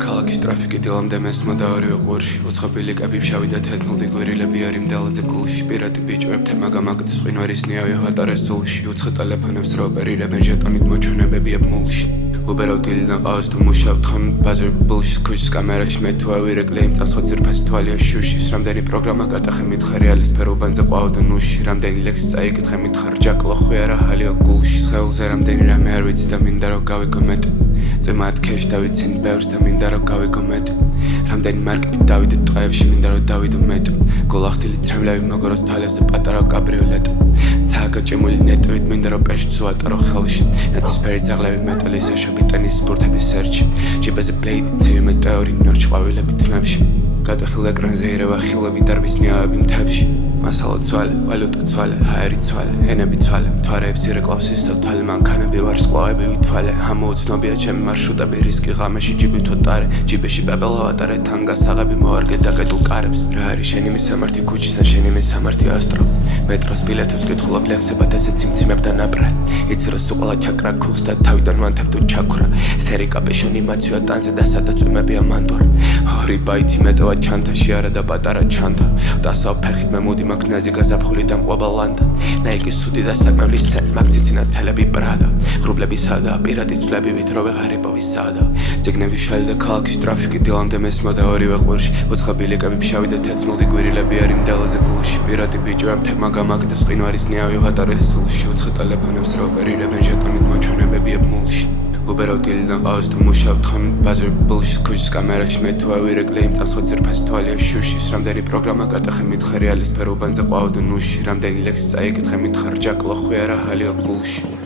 ქალაქის ტრაფიკი დილამდე მესმოდა ორივე ყურში უცხობილი კები ფშავი და თეთრმუდი გვირილები არ იმდელაზე გულში პირატი ბიჭვებთან მაგამაკდის ყინვარის ნიავი ჰატარეს სულში უცხო ტელეფონებს რა ოპერირებენ ჟეტონით მოჩვენებებია მულში უბეროდილიდან ყავს თუ მუშავ თხან ბაზარ ბულში ქუჩის კამერაში მე თუ ავირეკლე იმ წამს ხოცირფას თვალია შუშის რამდენი პროგრამა გატახე მითხარი ალის ფერუბანზე ყვავდა ნუში რამდენი ლექსი წაიკითხე მითხარ ჯაკლო ხვი არა ჰალია გულში სხეულზე რამდენი რამე არ ვიცი და მინდა რომ გავიგო მეტი ზემოთ ქეშ დავიცინ ბევრს და მინდა რომ გავიგო მეტი რამდენი მარკები დავიდე ტყეებში მინდა რომ დავიდო მეტი გოლახტილი ტრემლები მოგოროს თვალებზე პატარა კაბრიოლეტი ცაგაჭემული ნეტვით მინდა რომ პეშს უატარო ხელში ნაცისფერი ძაღლები მეტალის ეშები ტენის სპორტების სერჩი ჯიბაზე პლეიდი ცივი მეტეორი ნორჩ ყვავილები თმებში გადახილ ეკრანზე ირევა ხილები დარბის ნიავები მთებში მასალა ცვალე, ვალუტა ცვალე, ჰაერი ცვალე, ენები ცვალე მთვარეებს ირეკლავს ისო თვალე მანქანები ვარსკვლავები ვითვალე ამოუცნობია ჩემი მარშრუტები რისკი ღამეში ჯიბით ვატარე ჯიბეში ბაბელა ვატარე თან გასაღები მოარგე დაკეტილ კარებს რა არის შენი მისამართი ქუჩისა შენი მისამართი ასტრო მეტროს ბილეთებს კითხულობ ლექსებად ესე ციმციმებ და ნაპრალ იცი რომ სულ ყველა ჩაკრა ქუხს და თავიდან ვანთებ თუ ჩაქვრა სერიკაპეშონი მაცვია ტანზე და სადაც უმებია მანდორ ორი ბაითი მეტოვა ჩანთაში არა და პატარა ჩანთა დასავ ფეხით მე მოდი მაგნაზი გაზაფხული და მყვება ლანდა ნაიკის სუდი და საკმევლის სენ მაგციცინა თელები ბრადა ღრუბლებისა და პირატის ძვლებივით რო ვეღარებოვისა და ძეგნების შალი და ქალაქის ტრაფიკი დილამდე მესმოდა ორივე ყურში უცხობილი კები ფშავი და თეთრმუდი გვირილები არ იმდელაზე გულში პირატი ბიჭვებთან მაგამაკდეს ყინვარის ნიავი ჰატარეს სულში უცხო ტელეფონებს რა ოპერირებენ ჟეტონით მოჩვენებებია მულში უბეროდილიდან ყავს თუ მუშავ თხან ბაზარ ბულში ქუჩის კამერაში მე თუ ავირეკლე იმ წამს ხოცირფას თვალია შუშის რამდენი პროგრამა გატახე მითხარი ალის ფერუბანზე ყვავდა ნუში რამდენი ლექსი წაიკითხე მითხარ ჯაკლო ხვი არა ჰალია გულში